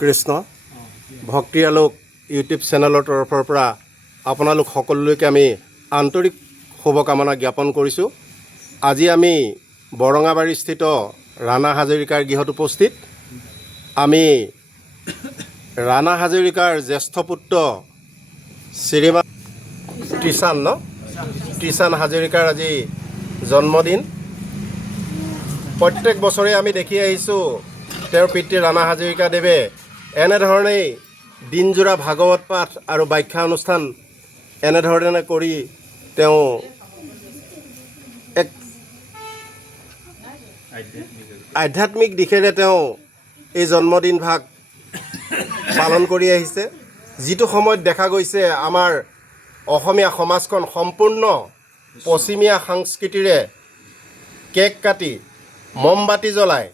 কৃষ্ণ ভক্তি আলোক ইউটিউব চেনেলৰ তৰফৰ পৰা আপোনালোক সকলোলৈকে আমি আন্তৰিক শুভকামনা জ্ঞাপন কৰিছোঁ। আজি আমি বৰঙাবাৰীস্থিত ৰাণা হাজৰিকাৰ গৃহত উপস্থিত। আমি ৰাণা হাজৰিকাৰ জ্যেষ্ঠ পুত্ৰ শ্ৰীমান ত্ৰিশান হাজৰিকাৰ আজি জন্মদিন। প্ৰত্যেক বছৰে আমি দেখি আহিছোঁ তেওঁৰ পিতৃ ৰাণা হাজৰিকাদেৱে এনেধৰণেই দিনজোৰা ভাগৱত পাঠ আৰু ব্যাখ্যা অনুষ্ঠান এনেধৰণে কৰি তেওঁ এক আধ্যাত্মিক দিশেৰে তেওঁ এই জন্মদিন ভাগ পালন কৰি আহিছে। যিটো সময়ত দেখা গৈছে আমাৰ অসমীয়া সমাজখন সম্পূৰ্ণ পশ্চিমীয়া সংস্কৃতিৰে কেক কাটি মমবাতি জ্বলাই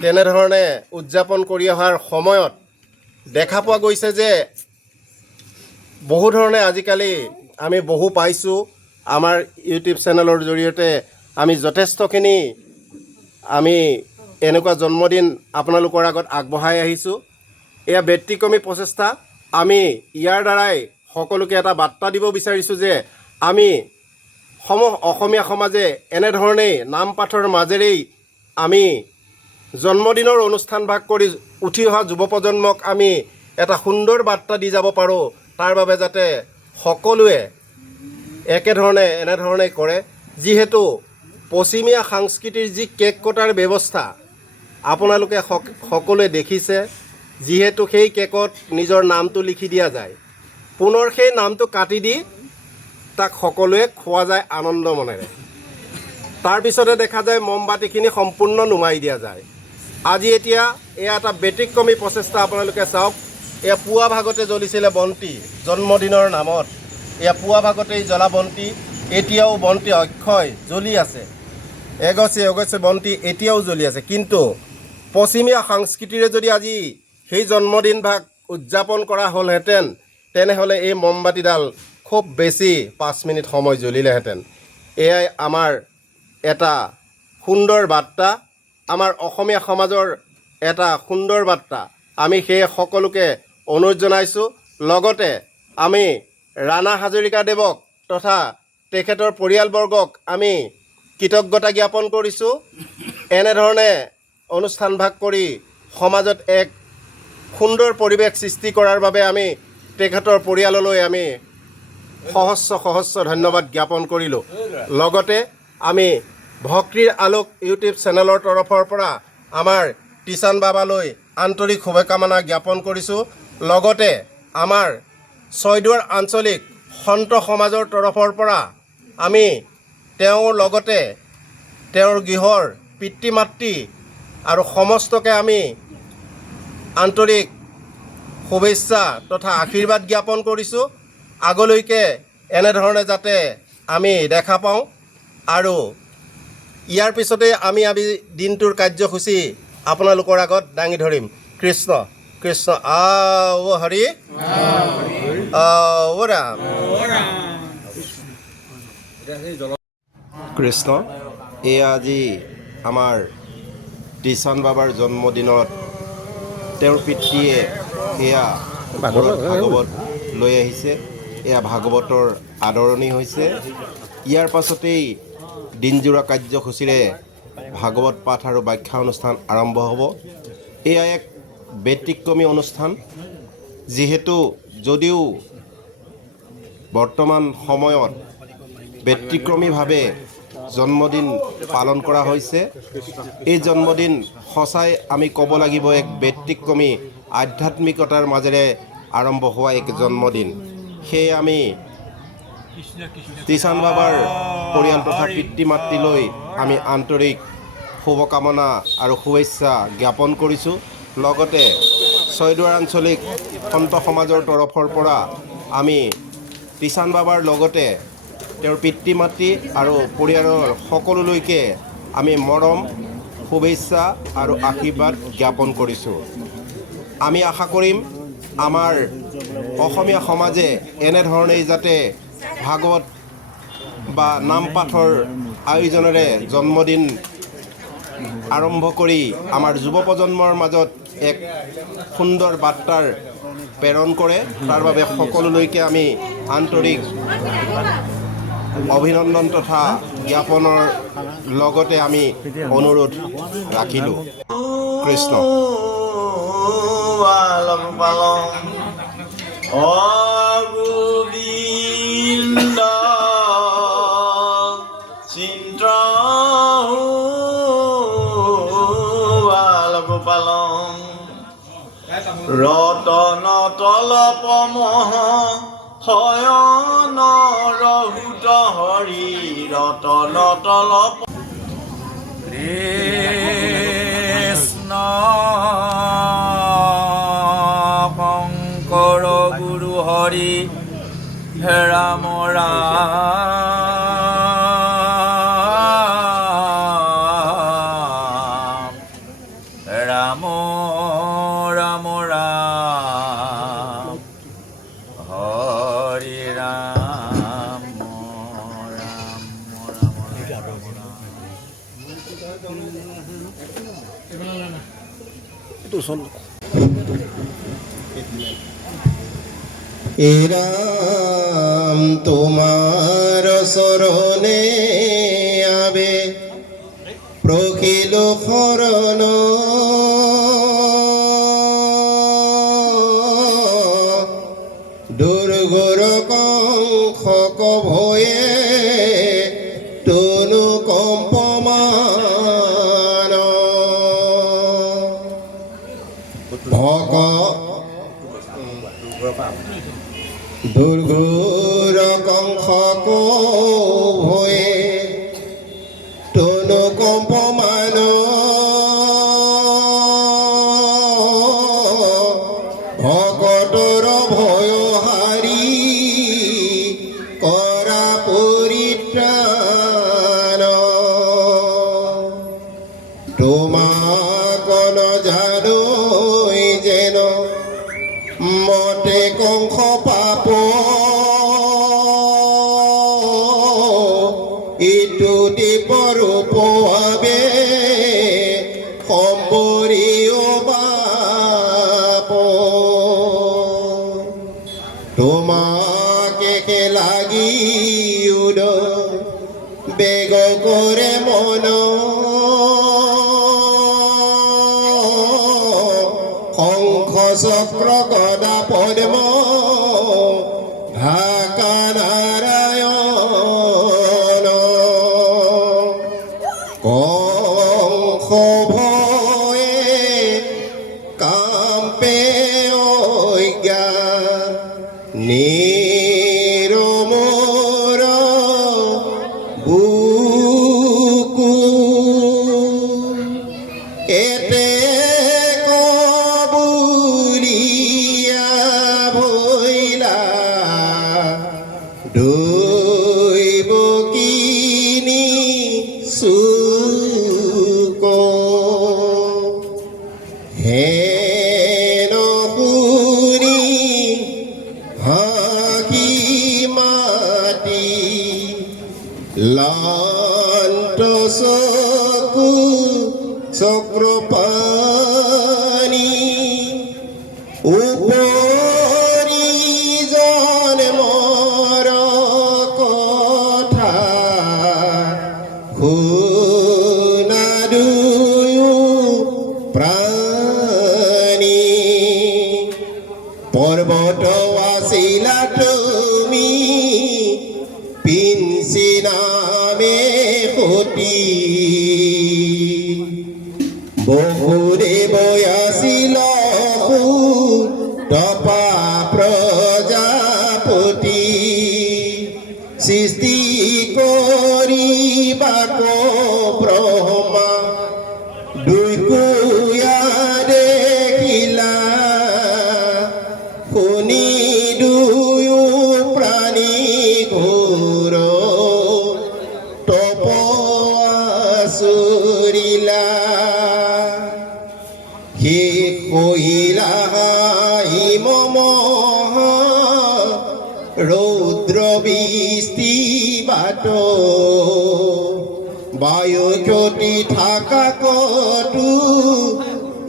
তেনেধৰণে উদযাপন কৰি অহাৰ সময়ত দেখা পোৱা গৈছে যে বহু ধৰণে আজিকালি আমি পাইছোঁ। আমাৰ ইউটিউব চেনেলৰ জৰিয়তে আমি যথেষ্টখিনি আমি এনেকুৱা জন্মদিন আপোনালোকৰ আগত আগবঢ়াই আহিছোঁ। এয়া ব্যতিক্ৰমী প্ৰচেষ্টা। আমি ইয়াৰ দ্বাৰাই সকলোকে এটা বাৰ্তা দিব বিচাৰিছোঁ যে আমি অসমীয়া সমাজে এনেধৰণেই নাম পাঠৰ মাজেৰেই আমি জন্মদিনৰ অনুষ্ঠান ভাগ কৰি উঠি অহা যুৱ প্ৰজন্মক আমি এটা সুন্দৰ বাৰ্তা দি যাব পাৰোঁ। তাৰ বাবে যাতে সকলোৱে একেধৰণে এনেধৰণে কৰে। যিহেতু পশ্চিমীয়া সংস্কৃতিৰ যি কেক কটাৰ ব্যৱস্থা আপোনালোকে সকলোৱে দেখিছে, যিহেতু সেই কেকত নিজৰ নামটো লিখি দিয়া যায়, পুনৰ সেই নামটো কাটি দি তাক সকলোৱে খোৱা যায় আনন্দ মনেৰে। তাৰপিছতে দেখা যায় মমবাতিখিনি সম্পূৰ্ণ নুমাই দিয়া যায়। আজি এতিয়া এয়া এটা ব্যতিক্ৰমী প্ৰচেষ্টা। আপোনালোকে চাওক, এয়া পুৱা ভাগতে জ্বলিছিলে বন্তি জন্মদিনৰ নামত। এয়া পুৱা ভাগতেই জ্বলা বন্তি, এতিয়াও বন্তি অক্ষয় জ্বলি আছে। এগছে বন্তি এতিয়াও জ্বলি আছে। কিন্তু পশ্চিমীয়া সংস্কৃতিৰে যদি আজি সেই জন্মদিন ভাগ উদযাপন কৰা হ'লহেঁতেন তেনেহ'লে এই মমবাতিডাল খুব বেছি 5 মিনিট সময় জ্বলিলেহেঁতেন। এয়াই আমাৰ এটা সুন্দৰ বাৰ্তা, আমাৰ অসমীয়া সমাজৰ এটা সুন্দৰ বাৰ্তা। আমি সেই সকলোকে অনুৰোধ জনাইছোঁ। লগতে আমি ৰাণা হাজৰিকাদেৱক তথা তেখেতৰ পৰিয়ালবৰ্গক আমি কৃতজ্ঞতা জ্ঞাপন কৰিছোঁ। এনেধৰণে অনুষ্ঠান ভাগ কৰি সমাজত এক সুন্দৰ পৰিৱেশ সৃষ্টি কৰাৰ বাবে আমি তেখেতৰ পৰিয়াললৈ আমি সহস্ৰ ধন্যবাদ জ্ঞাপন কৰিলোঁ। লগতে আমি ভক্তিৰ আলোক ইউটিউব চেনেলৰ তৰফৰ পৰা আমাৰ ত্ৰিশান বাবালৈ আন্তৰিক শুভকামনা জ্ঞাপন কৰিছোঁ। লগতে আমাৰ ছয়দুৱাৰ আঞ্চলিক সন্ত সমাজৰ তৰফৰ পৰা আমি তেওঁৰ লগতে তেওঁৰ গৃহৰ পিতৃ মাতৃ আৰু সমস্তকে আমি আন্তৰিক শুভেচ্ছা তথা আশীৰ্বাদ জ্ঞাপন কৰিছোঁ। আগলৈকে এনেধৰণে যাতে আমি দেখা পাওঁ আৰু ইয়াৰ পিছতে আমি দিনটোৰ কাৰ্যসূচী আপোনালোকৰ আগত দাঙি ধৰিম। কৃষ্ণ কৃষ্ণ আও হৰি আও ৰাম। কৃষ্ণ। এয়া আজি আমাৰ ত্ৰিশান বাবাৰ জন্মদিনত তেওঁৰ পিতৃয়ে এয়া ভাগৱত লৈ আহিছে। এয়া ভাগৱতৰ আদৰণি হৈছে। ইয়াৰ পাছতেই দিনজোৰা কাৰ্যসূচীৰে ভাগৱত পাঠ আৰু ব্যাখ্যা অনুষ্ঠান আৰম্ভ হ'ব। এয়া এক ব্যতিক্ৰমী অনুষ্ঠান। যিহেতু যদিও বৰ্তমান সময়ত ব্যতিক্ৰমীভাৱে জন্মদিন পালন কৰা হৈছে, এই জন্মদিন সঁচাই আমি ক'ব লাগিব এক ব্যতিক্ৰমী আধ্যাত্মিকতাৰ মাজেৰে আৰম্ভ হোৱা এক জন্মদিন। সেয়ে আমি ত্ৰিশান বাবাৰ পৰিয়াল তথা পিতৃ মাতৃলৈ আমি আন্তৰিক শুভকামনা আৰু শুভেচ্ছা জ্ঞাপন কৰিছোঁ। লগতে ছয়দুৱাৰ আঞ্চলিক সন্ত সমাজৰ তৰফৰ পৰা আমি ত্ৰিশান বাবাৰ লগতে তেওঁৰ পিতৃ মাতৃ আৰু পৰিয়ালৰ সকলোলৈকে আমি মৰম, শুভেচ্ছা আৰু আশীৰ্বাদ জ্ঞাপন কৰিছোঁ। আমি আশা কৰিম আমাৰ অসমীয়া সমাজে এনেধৰণেই যাতে ভাগৱত বা নাম পাঠৰ আয়োজনেৰে জন্মদিন আৰম্ভ কৰি আমাৰ যুৱ প্ৰজন্মৰ মাজত এক সুন্দৰ বাৰ্তাৰ প্ৰেৰণ কৰে তাৰ বাবে সকলোলৈকে আমি আন্তৰিক অভিনন্দন তথা জ্ঞাপনৰ লগতে আমি অনুৰোধ ৰাখিলোঁ। কৃষ্ণ গোবিন্দ চিন্ত্ৰ গোপাল ৰতন তলপমহ শয়ন ৰহুত হৰি ৰতন তলপ কৃষ্ণ শংকৰ গুৰু হৰি হে ৰাম ৰাম ৰাম ৰাম হৰি ৰাম ৰাম রাম তোমার শরণে আবে প্রখিল শরণ দুর্গর কংসক ভয়ে তনু কম্পমান ভক দুর্গর কংসক ভয়ে তনু কম্পমান ভকতর ভয় হারি করা পরিত্রাণ তোমাকন জানই যেন মতে কংস পাপ ইটো দীপৰূপ আবে সম্পৰিও বাপ তোমাকে লাগি উদ বেগ কৰে মন শংখ চক্ৰ গদা পদ্ম ঢাকা নাৰায়ণ কংস ভয়ে কাম্পে নিৰমৰ বুকু এতে কবুলিয়া ভৈলা দৈব কিনি চুক হেন শুনি হাকি মাতি লান্ত চকু চক্ৰপাণি উপৰি জন্মৰ কথা শুনা দুয়ো প্ৰাণী পৰ্বত আছিলা তুমি পিঞ্চি নামে সতী বহুদেৱ আছিল তপা প্ৰজাপতি সৃষ্টি কৰিবাক ব্ৰহ্মা দুইকুয়া দেখিলা শুনি দুয়ো প্ৰাণী ঘোৰ তপ আচৰিলা হে কহিলা হিম ৰৌদ্ৰ বৃষ্টি বাট বায়ু ক্ষতি থাকা কতো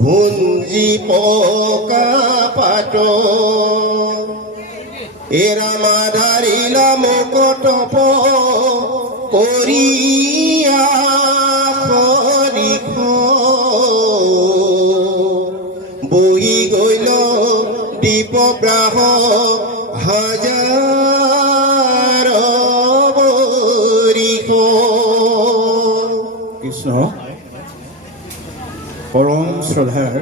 ভুঞ্জ জীপকা পাত এৰামা ধাৰিলা মকটপ কৰিয়া সৰিখ বহি গৈল দীপব্ৰাহ হাজাৰ বৰিষ কৃষ্ণ পৰম শ্ৰদ্ধাৰ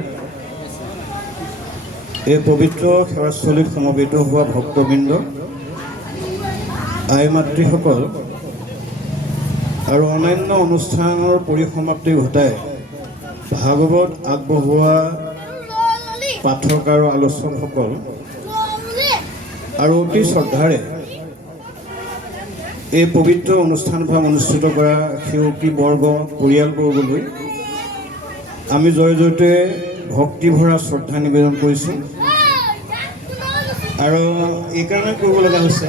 এই পবিত্ৰ সেৱাস্থলীত সমবেত হোৱা ভক্তবৃন্দ, আই মাতৃসকল আৰু অন্যান্য অনুষ্ঠানৰ পৰিসমাপ্তি ঘটাই ভাগৱত আগবঢ়োৱা পাঠক আৰু আলোচকসকল আৰু অতি শ্ৰদ্ধাৰে এই পবিত্ৰ অনুষ্ঠানভাগ অনুষ্ঠিত কৰা সেৱকী বৰ্গ পৰিয়ালবৰ্গলৈ আমি জয় জয়তে ভক্তিভৰা শ্ৰদ্ধা নিবেদন কৰিছোঁ। আৰু এইকাৰণে কৰিব লগা হৈছে,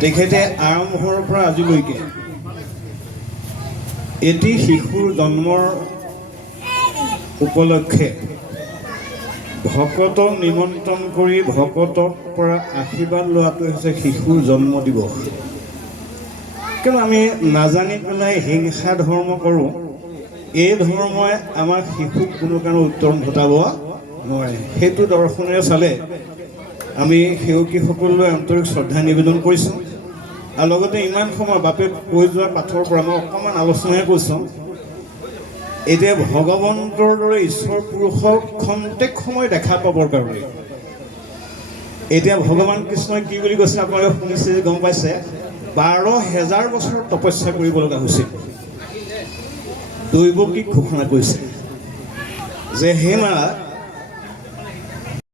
তেখেতে আৰম্ভৰ পৰা আজিলৈকে এটি শিশুৰ জন্মৰ উপলক্ষে ভকতক নিমন্ত্ৰণ কৰি ভকতৰ পৰা আশীৰ্বাদ লোৱাটো হৈছে শিশুৰ জন্ম দিৱস। কিন্তু আমি নাজানি পেলাই হিংসা ধৰ্ম কৰোঁ, এই ধৰ্মই আমাৰ শিশুক কোনো কাৰণে উত্তৰণ ঘটাব নোৱাৰে। সেইটো দৰ্শনেৰে চালে আমি সেৱকীসকললৈ আন্তৰিক শ্ৰদ্ধা নিবেদন কৰিছোঁ। আৰু লগতে ইমান সময় বাপে কৈ যোৱা পাঠৰ পৰা মই অকণমান আলোচনাহে কৈছোঁ। এতিয়া ভগৱন্তৰ দৰে ঈশ্বৰ পুৰুষক খন্তেক সময় দেখা পাবৰ কাৰণে এতিয়া ভগৱান কৃষ্ণই কি বুলি কৈছে আপোনালোকে শুনিছে, গম পাইছে, 12,000 বছৰ তপস্যা কৰিব লগা হৈছিল। দৈৱকীক ঘোষণা কৰিছে যে হে মা,